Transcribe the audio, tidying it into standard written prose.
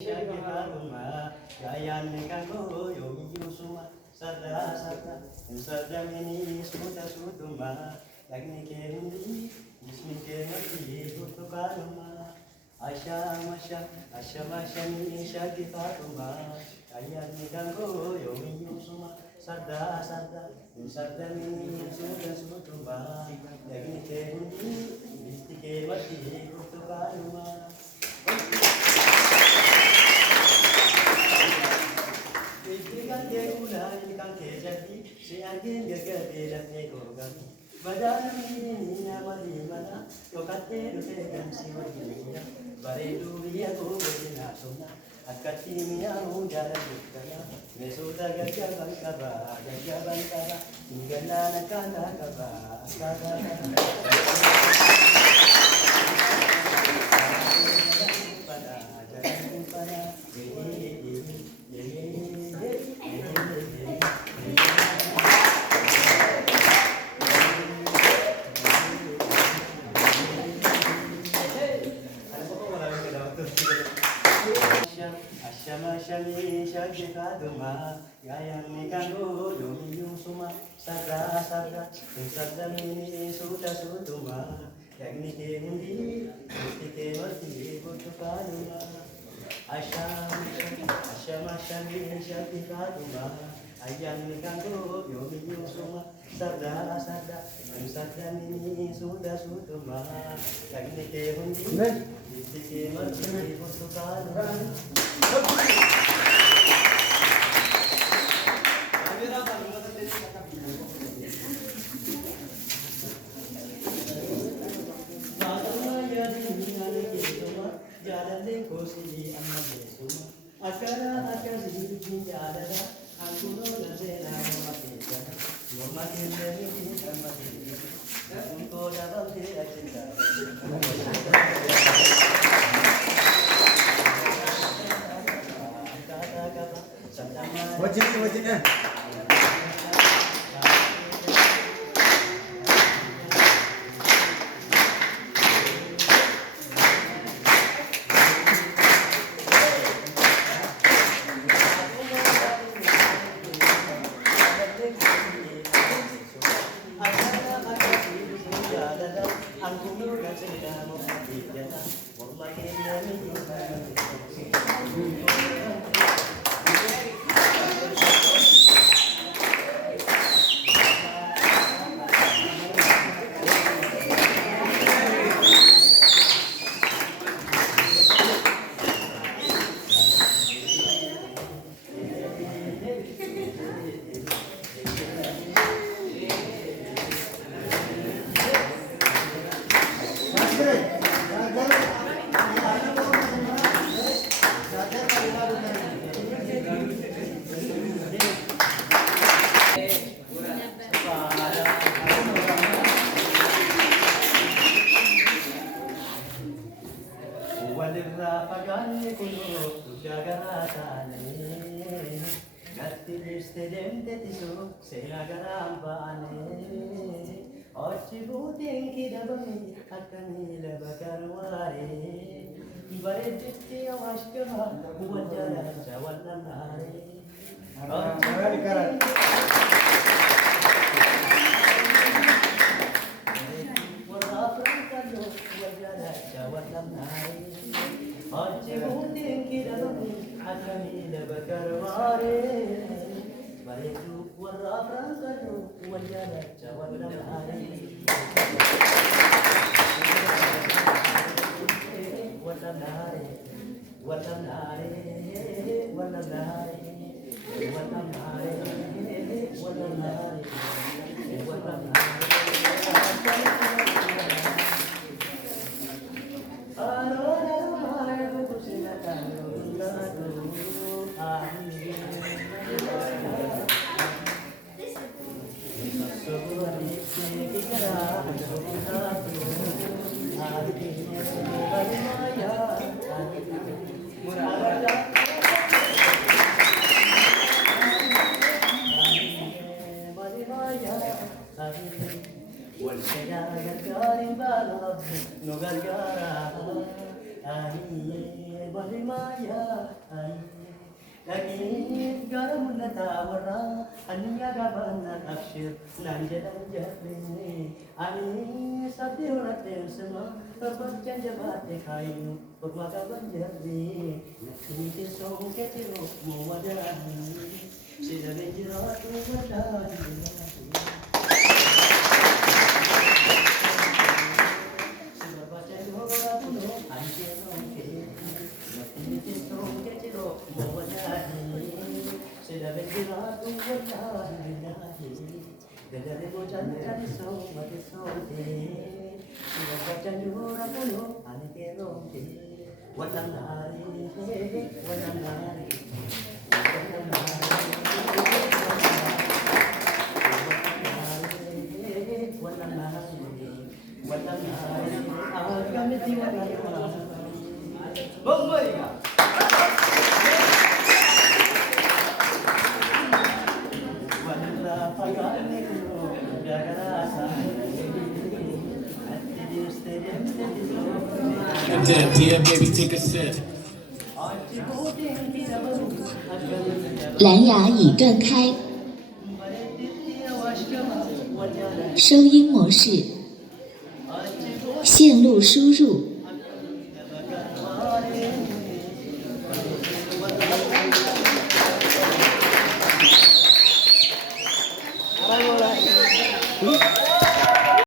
Shagiruma, Gayan Kango, Yogi Yusuma, Sada Sada, and Sadamini, Suta Suduma, Agni Kendi, Ismi Kemati, Utukaruma, Asha Masha, Asha Mashani, Shagifatuma, Gayan Kango, Yogi Yusuma, Sada Sada, and Sadamini, Suta Suduma, Agni Kendi, Ismi Kemati, Utukaruma. Shami Shagifaduma, Gayan Kango, Yomi Yusuma, Sada Sada, Sadamini Suta Sutuma, Yagni Kendi, Mustike Mati, Putukanuma, Ashama Shami Shagifaduma, Ayan Kango, Yomi Yusuma, Sada Sada, Sadamini Suta Sutuma, Yagni Kendi, Mustike Mati, Putukanuma. Wajib. Walirrafaganni kunu tushagaratane Gatti istedemte tisu sena garambane Ochi butin ki dabami akani labakarware Baretti awashkara wajara jawallanare Oggi butin ki dabami akani labakarware Baretti warra frankano wajara jawallanare لكن قال ملتا ورا أني قبلنا أبشر نانجل جبري أني سبدي ورتين سما ربك جنجبات خاينو بما قبل جبري نكني تسوم كتيرو موداني سيدا بجرات وداني Damn, yeah, baby, take a sip. 蓝牙已断开，收音模式，线路输入。